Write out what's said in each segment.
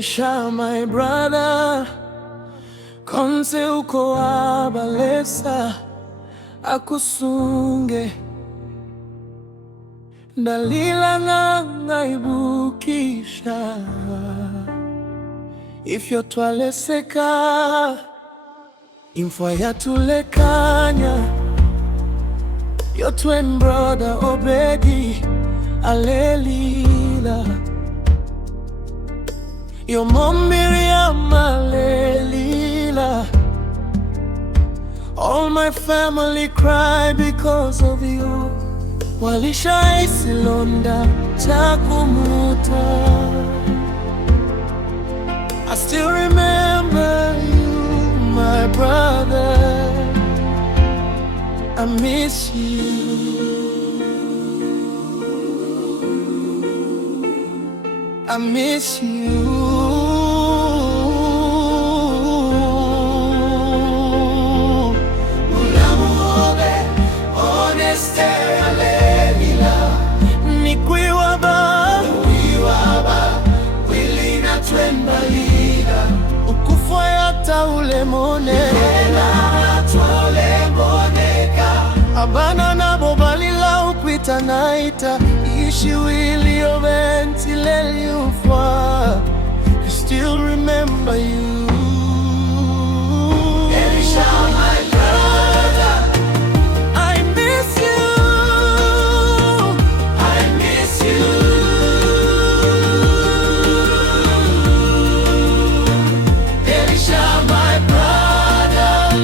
Elisha my brother, konse uko abalesa akusunge Dalila nangaibukisha ifyo twaleseka imfwa yatulekanya your twin brother Obedi alelila your mom Miriam alelila. All my family cry because of you. Walisha isilonda chakumuta. I still remember you, my brother. I miss you. I miss you. Abana na bobalila ukwita naita ishi wili oventi leliufa. I still remember you, Elisha my brother. I miss you, I miss you, Elisha my brother.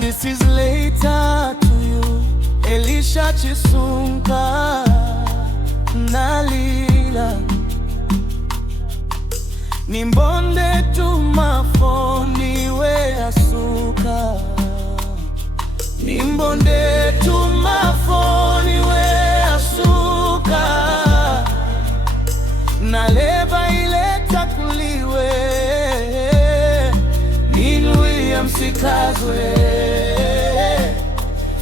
This is later to you, Elisha Chisunka Nalila Nimbonde tumafoni we asuka Nimbonde tumafoni we asuka Naleva ileta kuliwe Ninui ya msikazwe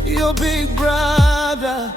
your big brother.